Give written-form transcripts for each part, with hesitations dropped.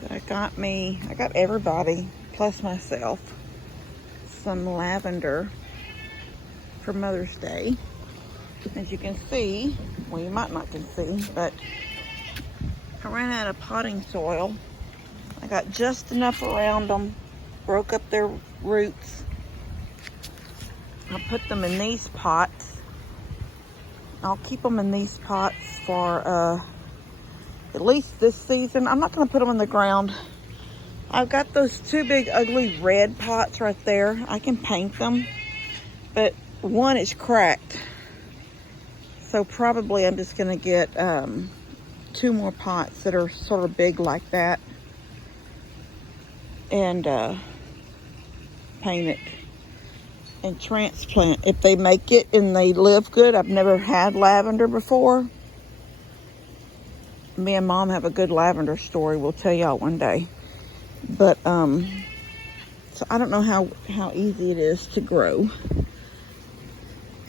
So I got everybody, plus myself, some lavender for Mother's Day. As you can see, well, you might not can see, but I ran out of potting soil. I got just enough around them, broke up their roots. I'll put them in these pots. I'll keep them in these pots for at least this season. I'm not going to put them in the ground. I've got those two big ugly red pots right there. I can paint them, but one is cracked. So probably I'm just going to get two more pots that are sort of big like that and paint it and transplant. If they make it and they live good, I've never had lavender before. Me and Mom have a good lavender story we'll tell y'all one day. But so I don't know how easy it is to grow.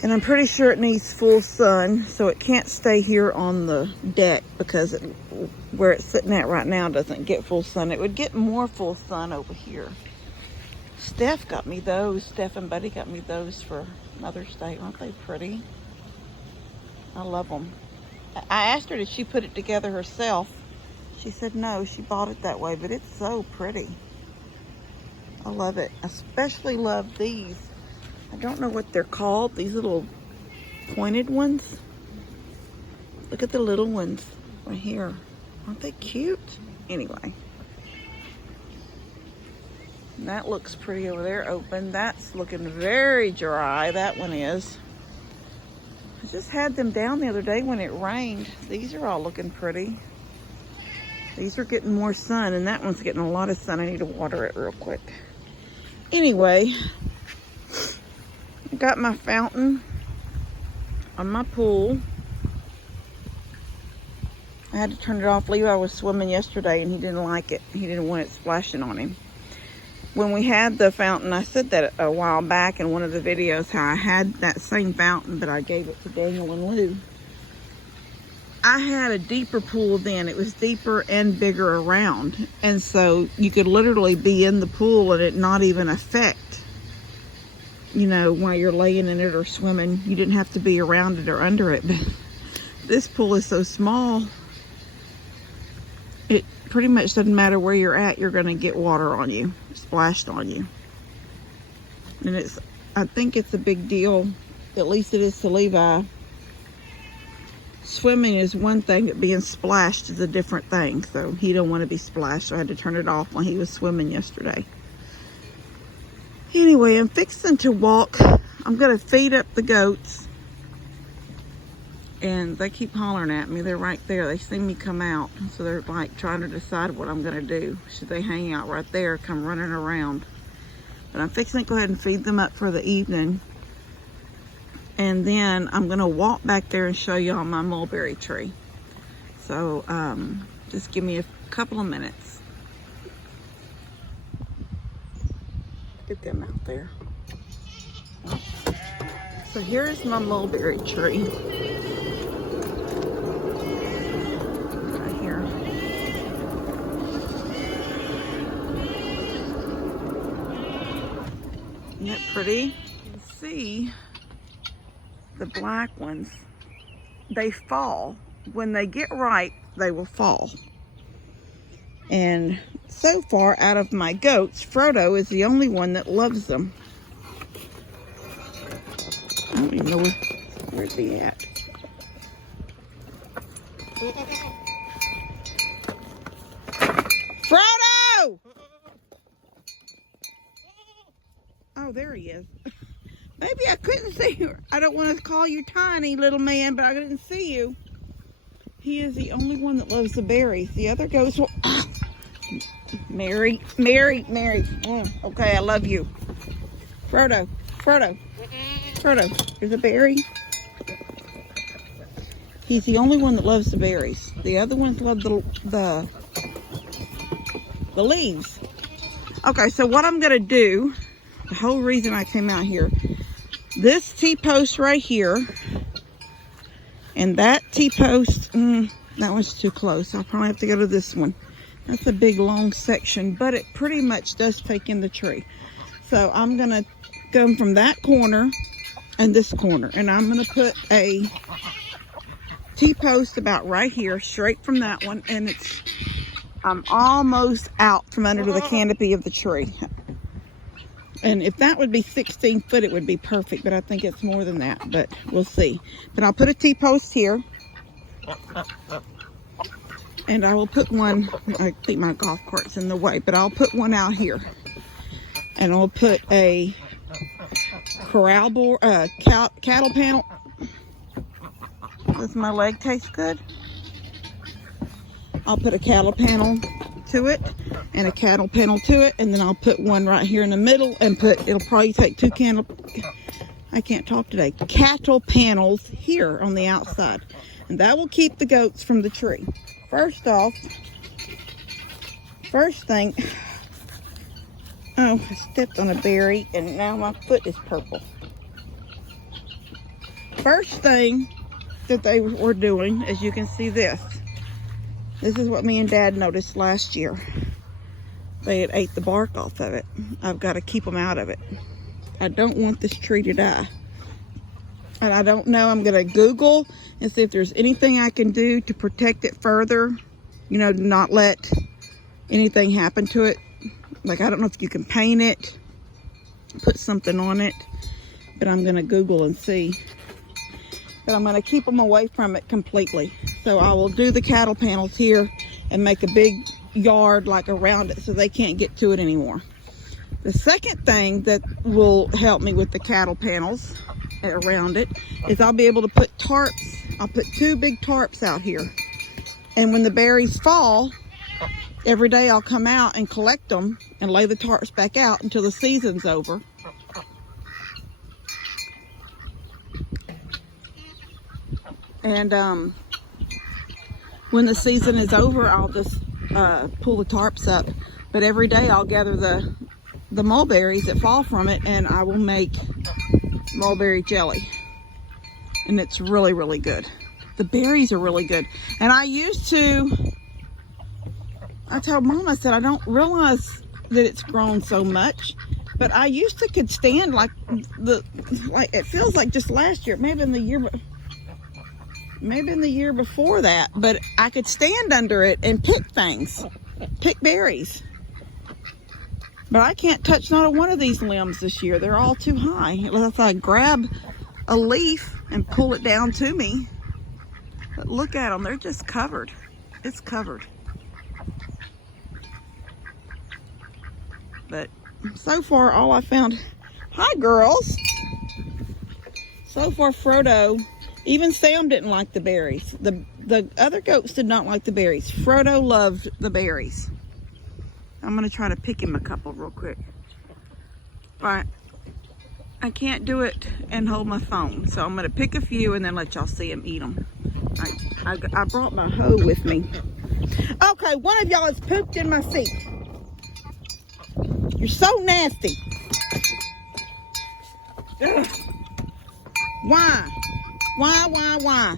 And I'm pretty sure it needs full sun, so it can't stay here on the deck because where it's sitting at right now doesn't get full sun. It would get more full sun over here. Steph got me those. Steph and Buddy got me those for Mother's Day. Aren't they pretty? I love them. I asked her, did she put it together herself? She said no, she bought it that way, but it's so pretty. I love it. I especially love these. I don't know what they're called, these little pointed ones. Look at the little ones right here. Aren't they cute? Anyway. That looks pretty over there open. That's looking very dry. That one is. I just had them down the other day when it rained. These are all looking pretty. These are getting more sun, and that one's getting a lot of sun. I need to water it real quick. Anyway, I got my fountain on my pool. I had to turn it off. Levi was swimming yesterday, and he didn't like it. He didn't want it splashing on him. When we had the fountain, I said that a while back in one of the videos, how I had that same fountain, but I gave it to Daniel and Lou. I had a deeper pool then. It was deeper and bigger around. And so you could literally be in the pool and it not even affect, you know, while you're laying in it or swimming. You didn't have to be around it or under it. But this pool is so small, it pretty much doesn't matter where you're at, you're going to get water on you, splashed on you. And I think it's a big deal, at least it is to Levi. Swimming is one thing, but being splashed is a different thing. So he don't want to be splashed, so I had to turn it off when he was swimming yesterday. Anyway, I'm fixing to walk. I'm going to feed up the goats. And they keep hollering at me. They're right there. They see me come out. So they're like trying to decide what I'm going to do. Should they hang out right there or come running around? But I'm fixing to go ahead and feed them up for the evening. And then I'm going to walk back there and show y'all my mulberry tree. So just give me a couple of minutes. Get them out there. So here's my mulberry tree. Right here. Isn't that pretty? You can see the black ones, they fall. When they get ripe, they will fall. And so far, out of my goats, Frodo is the only one that loves them. I don't even know where's he at. Frodo! Oh, there he is. Maybe I couldn't see you. I don't want to call you tiny, little man, but I didn't see you. He is the only one that loves the berries. The other goats will... Mary. Okay, I love you. Frodo. There's a berry. He's the only one that loves the berries. The other ones love the leaves. Okay, so what I'm going to do, the whole reason I came out here, this T-post right here, and that T-post, that one's too close. I'll probably have to go to this one. That's a big long section, but it pretty much does take in the tree. So I'm gonna go from that corner and this corner, and I'm gonna put a T-post about right here, straight from that one, and I'm almost out from under the canopy of the tree. And if that would be 16 foot, it would be perfect, but I think it's more than that, but we'll see. But I'll put a T-post here. And I will put one, I think my golf cart's in the way, but I'll put one out here. And I'll put a corral board, cattle panel. Does my leg taste good? I'll put a cattle panel to it and a cattle panel to it, and then I'll put one right here in the middle and it'll probably take two I can't talk today, cattle panels here on the outside. And that will keep the goats from the tree. First thing, oh, I stepped on a berry and now my foot is purple. First thing that they were doing, as you can see this is what me and Dad noticed last year. They had ate the bark off of it. I've got to keep them out of it. I don't want this tree to die. And I don't know, I'm gonna Google and see if there's anything I can do to protect it further. You know, not let anything happen to it. Like, I don't know if you can paint it, put something on it, but I'm gonna Google and see. But I'm gonna keep them away from it completely. So I will do the cattle panels here and make a big yard like around it so they can't get to it anymore. The second thing that will help me with the cattle panels around it is I'll be able to put tarps. I'll put 2 big tarps out here, and when the berries fall, every day I'll come out and collect them and lay the tarps back out until the season's over. And when the season is over, I'll just pull the tarps up, but every day I'll gather the mulberries that fall from it, and I will make mulberry jelly, and it's really, really good. The berries are really good. And I told Mom, I said, I don't realize that it's grown so much, but I used to could stand like it feels like just last year, maybe in the year before that, but I could stand under it and pick berries. But I can't touch not a one of these limbs this year. They're all too high. Unless I grab a leaf and pull it down to me. But look at them. They're just covered. It's covered. But so far, all I found... Hi, girls. So far, Frodo... Even Sam didn't like the berries. The other goats did not like the berries. Frodo loved the berries. I'm going to try to pick him a couple real quick. But I can't do it and hold my phone. So I'm going to pick a few and then let y'all see him eat them. I brought my hoe with me. Okay, one of y'all has pooped in my seat. You're so nasty. Ugh. Why? Why?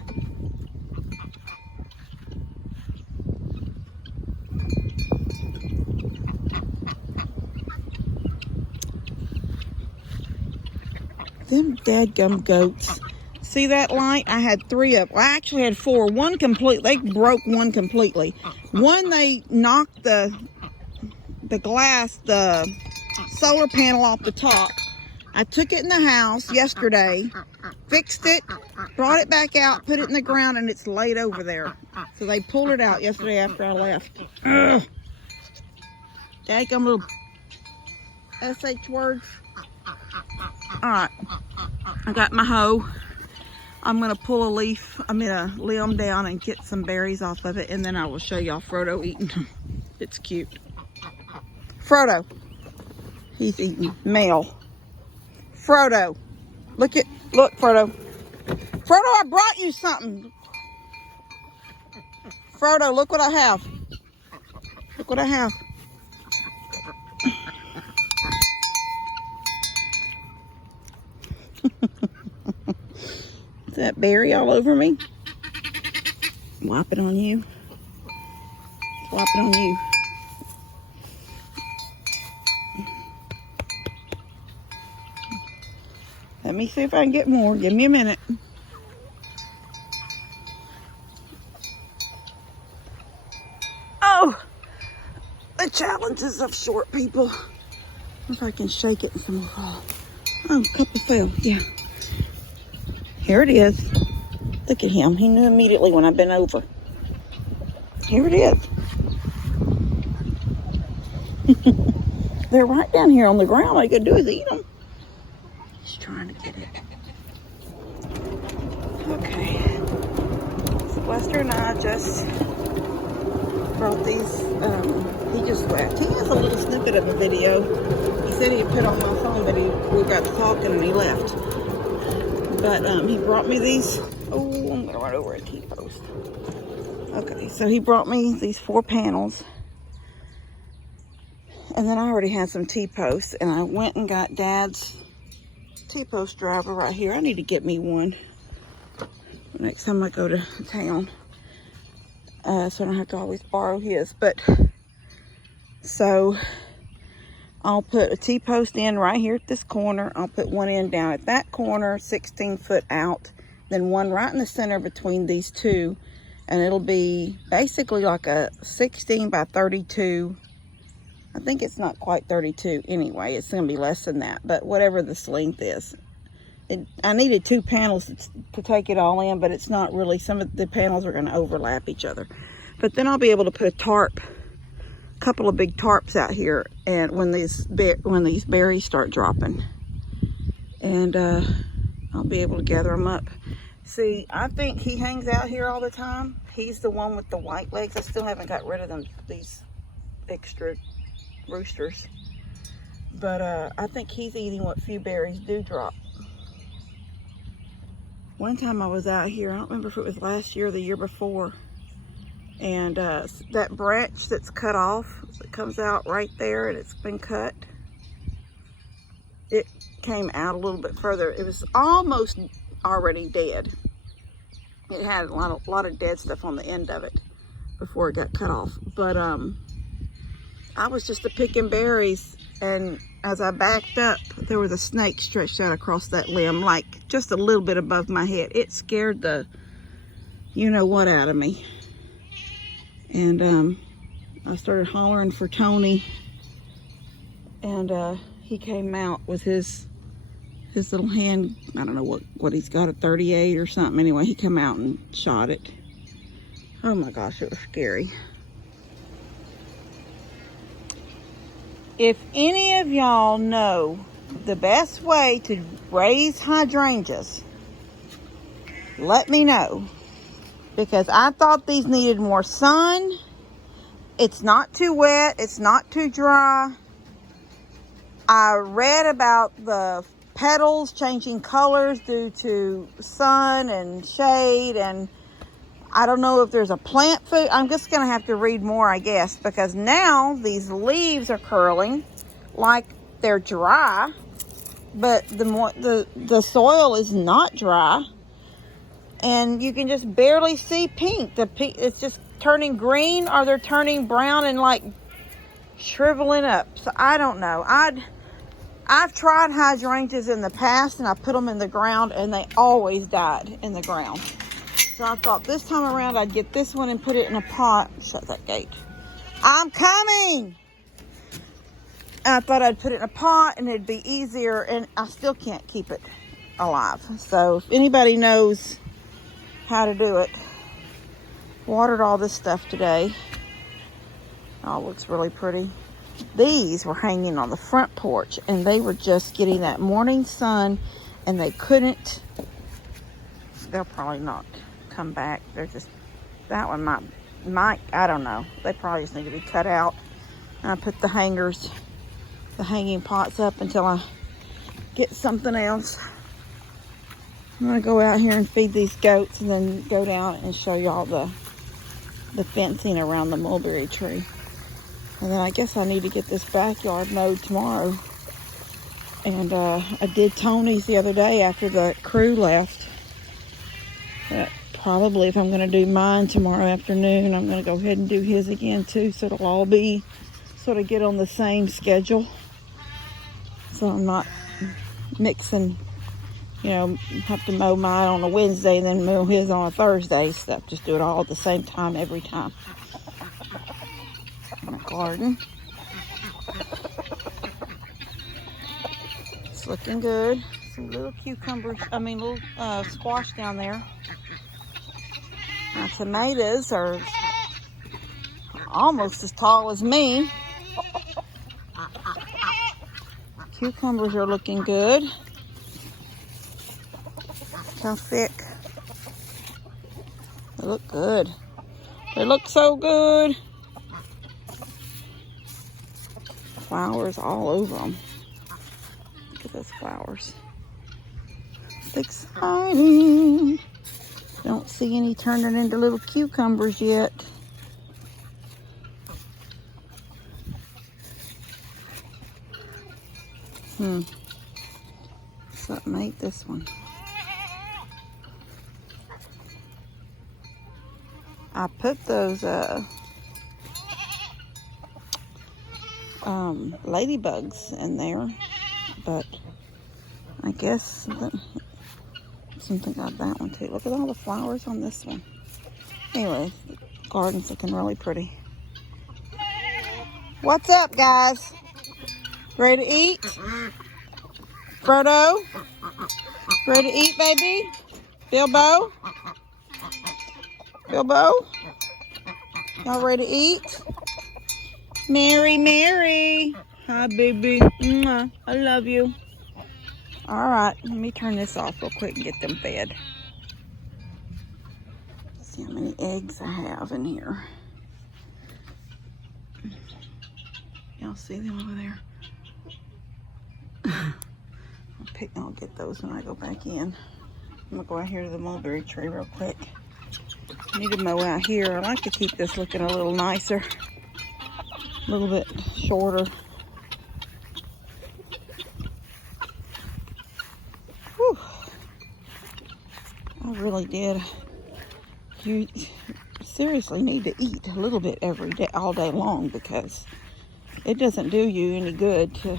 Them dadgum goats. See that light? I had 3 of them. I actually had 4. One complete. They broke one completely. One, they knocked the glass, the solar panel off the top. I took it in the house yesterday, fixed it, brought it back out, put it in the ground, and it's laid over there. So they pulled it out yesterday after I left. Ugh. Dadgum little SH words. Alright, I got my hoe. I'm going to pull a limb down and get some berries off of it, and then I will show y'all Frodo eating them. It's cute. Frodo. He's eating male. Frodo. Look, Frodo. Frodo, I brought you something. Frodo, look what I have. Look what I have. Is that berry all over me? Wipe it on you. Wipe it on you. Let me see if I can get more. Give me a minute. Oh, the challenges of short people. If I can shake it and some will fall. Oh, a couple fell. Yeah. Here it is. Look at him. He knew immediately when I bent over. Here it is. They're right down here on the ground. All you gotta do is eat them. He's trying to get it. Okay. So Lester and I just brought these. He just left. He has a little snippet of a video. He said he'd put on my phone, but we got to talking and he left. But he brought me these. Oh, I'm gonna run over a T-post. Okay, so he brought me these 4 panels. And then I already had some T-posts, and I went and got Dad's T-post driver right here. I need to get me one next time I go to town, so I don't have to always borrow his. But so I'll put a T-post in right here at this corner. I'll put one in down at that corner, 16 foot out, then one right in the center between these two, and it'll be basically like a 16 by 32. I think it's not quite 32 anyway. It's going to be less than that, but whatever this length is. I needed 2 panels to take it all in, but it's not really. Some of the panels are going to overlap each other. But then I'll be able to put a tarp, a couple of big tarps out here, and when these berries start dropping. And I'll be able to gather them up. See, I think he hangs out here all the time. He's the one with the white legs. I still haven't got rid of them, these extra roosters, but I think he's eating what few berries do drop. One time I was out here, I don't remember if it was last year or the year before, and that branch that's cut off, it comes out right there and it's been cut, it came out a little bit further. It was almost already dead. It had a lot of dead stuff on the end of it before it got cut off. But I was just picking berries, and as I backed up, there was a snake stretched out across that limb, like just a little bit above my head. It scared the you-know-what out of me. And I started hollering for Tony, and he came out with his little hand. I don't know what he's got, a 38 or something. Anyway, he came out and shot it. Oh my gosh, it was scary. If any of y'all know the best way to raise hydrangeas, let me know. Because I thought these needed more sun. It's not too wet. It's not too dry. I read about the petals changing colors due to sun and shade, and I don't know if there's a plant food. I'm just going to have to read more, I guess, because now these leaves are curling like they're dry, but the soil is not dry, and you can just barely see pink. It's just turning green, or they're turning brown and like shriveling up. So I don't know. I've tried hydrangeas in the past, and I put them in the ground, and they always died in the ground. So I thought this time around I'd get this one and put it in a pot. Shut that gate. I'm coming! And I thought I'd put it in a pot and it'd be easier, and I still can't keep it alive. So if anybody knows how to do it. Watered all this stuff today. Oh, it looks really pretty. These were hanging on the front porch, and they were just getting that morning sun, and they couldn't. They'll probably not come back. They're just, that one might, I don't know. They probably just need to be cut out. And I put the hanging pots up until I get something else. I'm gonna go out here and feed these goats, and then go down and show y'all the fencing around the mulberry tree. And then I guess I need to get this backyard mowed tomorrow. And I did Tony's the other day after the crew left. But probably if I'm going to do mine tomorrow afternoon, I'm going to go ahead and do his again too. So it'll all be sort of get on the same schedule. So I'm not mixing you know, have to mow mine on a Wednesday and then mow his on a Thursday stuff. Just do it all at the same time every time. My garden. It's looking good. Some little cucumbers, little squash down there. My tomatoes are almost as tall as me. Cucumbers are looking good. Look how thick. They look good. They look so good. Flowers all over them. Look at those flowers. It's exciting. Don't see any turning into little cucumbers yet. Something ate this one. I put those ladybugs in there, but I guess something got that one too. Look at all the flowers on this one. Anyway, the garden's looking really pretty. What's up, guys? Ready to eat? Frodo? Ready to eat, baby? Bilbo? Bilbo? Y'all ready to eat? Mary. Hi, baby. Mwah. I love you. All right, let me turn this off real quick and get them fed. See how many eggs I have in here. Y'all see them over there? I'll get those when I go back in. I'm gonna go out here to the mulberry tree real quick. I need to mow out here. I like to keep this looking a little nicer, a little bit shorter. Whew. I really did. You seriously need to eat a little bit every day, all day long, because it doesn't do you any good to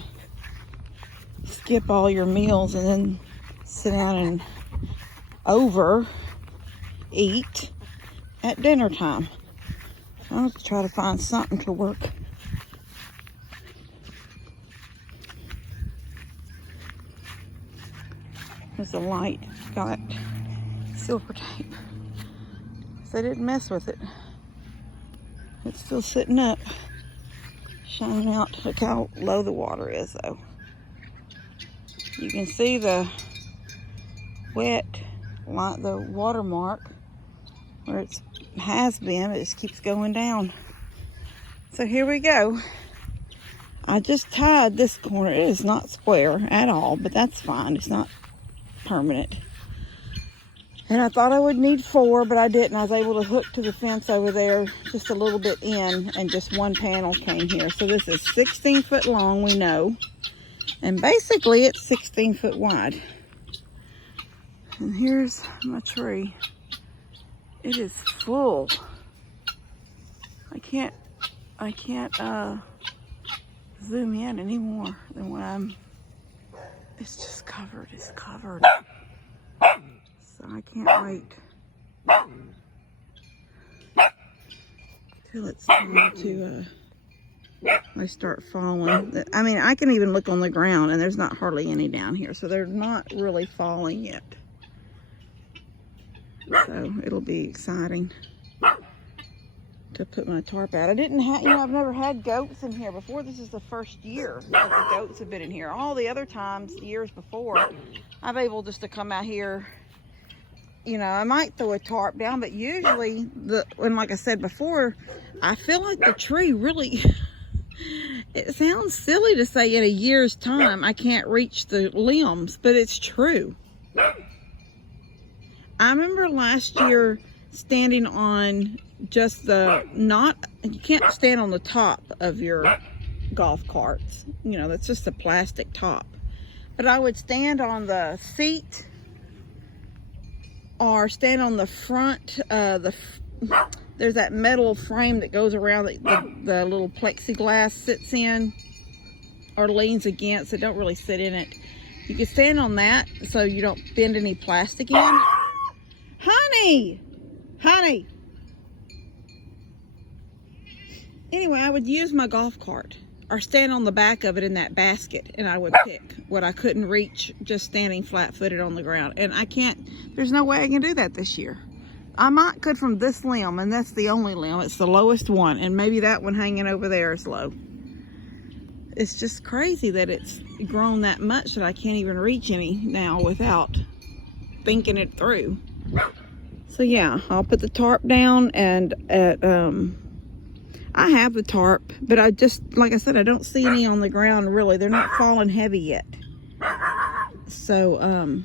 skip all your meals and then sit down and eat at dinner time. So I'll have to try to find something to work. There's a light, got silver tape. So I didn't mess with it. It's still sitting up, shining out. Look how low the water is though. You can see the wet, like the watermark where it has been. It just keeps going down. So here we go. I just tied this corner. It is not square at all, but that's fine. It's not permanent. And I thought I would need 4, but I didn't. I was able to hook to the fence over there just a little bit in, and just one panel came here. So this is 16 foot long, we know. And basically it's 16 foot wide. And here's my tree. It is full. I can't zoom in any more than what it's just covered. It's covered. So I can't wait till it's time to they start falling. I mean, I can even look on the ground and there's not hardly any down here. So they're not really falling yet. So it'll be exciting to put my tarp out. I didn't have, I've never had goats in here before. This is the first year that the goats have been in here. All the other times, years before, I'm able just to come out here. I might throw a tarp down, but usually, and like I said before, I feel like the tree really, it sounds silly to say in a year's time I can't reach the limbs, but it's true. I remember last year standing on just you can't stand on the top of your golf carts. That's just a plastic top. But I would stand on the seat or stand on the front. There's that metal frame that goes around the little plexiglass sits in or leans against. It don't really sit in it. You can stand on that so you don't bend any plastic in. Honey! Honey! Anyway, I would use my golf cart or stand on the back of it in that basket, and I would pick what I couldn't reach just standing flat-footed on the ground. And I can't, there's no way I can do that this year. I might could from this limb, and that's the only limb. It's the lowest one, and maybe that one hanging over there is low. It's just crazy that it's grown that much that I can't even reach any now without thinking it through. So yeah, I'll put the tarp down, and I have the tarp, but I just, like I said, I don't see any on the ground really. They're not falling heavy yet. So,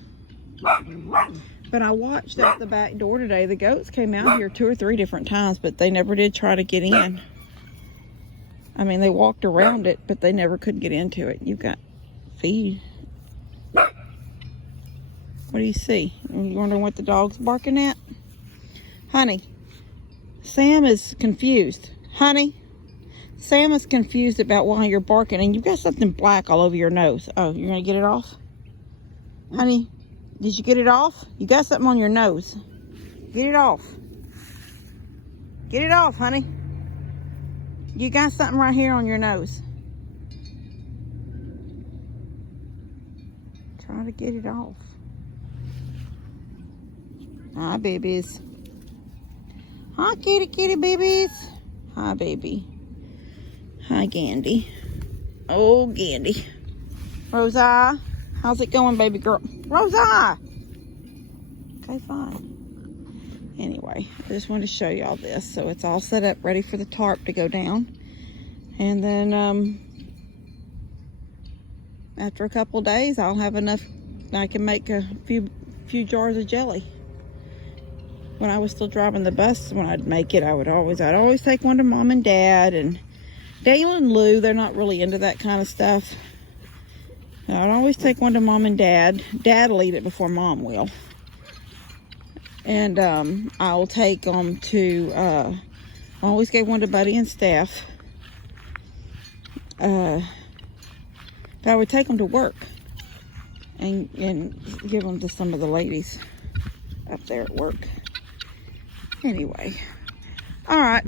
but I watched out the back door today. The goats came out here 2 or 3 different times, but they never did try to get in. I mean, they walked around it, but they never could get into it. You've got feed. What do you see? You wondering what the dog's barking at? Honey, Sam is confused. Honey, Sam is confused about why you're barking, and you've got something black all over your nose. Oh, you're going to get it off? Honey, did you get it off? You got something on your nose. Get it off. Get it off, honey. You got something right here on your nose. Try to get it off. Hi, babies. Hi, kitty, kitty babies. Hi, baby. Hi, Gandy. Oh, Gandy. Rosa, how's it going, baby girl? Rosa! Okay, fine. Anyway, I just wanted to show y'all this. So it's all set up, ready for the tarp to go down. And then, after a couple days, I'll have enough. I can make a few jars of jelly. When I was still driving the bus, when I'd make it, I'd always take one to Mom and Dad, and Dale and Lou, they're not really into that kind of stuff. I'd always take one to Mom and Dad. Dad will eat it before Mom will. And I'll take them to, I always gave one to Buddy and Steph. But I would take them to work and give them to some of the ladies up there at work. Anyway, all right,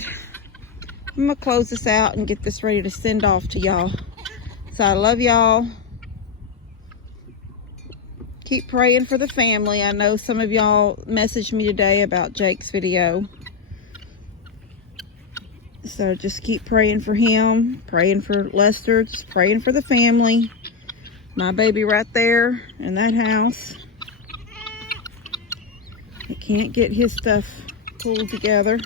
I'm gonna close this out and get this ready to send off to y'all. So I love y'all. Keep praying for the family. I know some of y'all messaged me today about Jake's video. So just keep praying for him, praying for Lester, just praying for the family. My baby right there in that house. I can't get his stuff pulled together.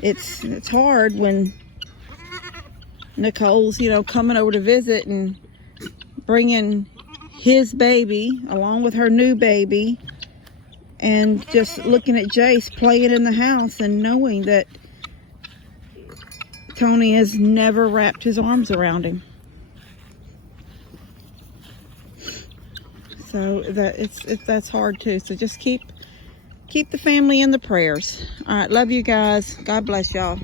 It's hard when Nicole's, coming over to visit and bringing his baby along with her new baby, and just looking at Jace playing in the house and knowing that Tony has never wrapped his arms around him. So that's hard too. So just keep the family in the prayers. All right, love you guys. God bless y'all.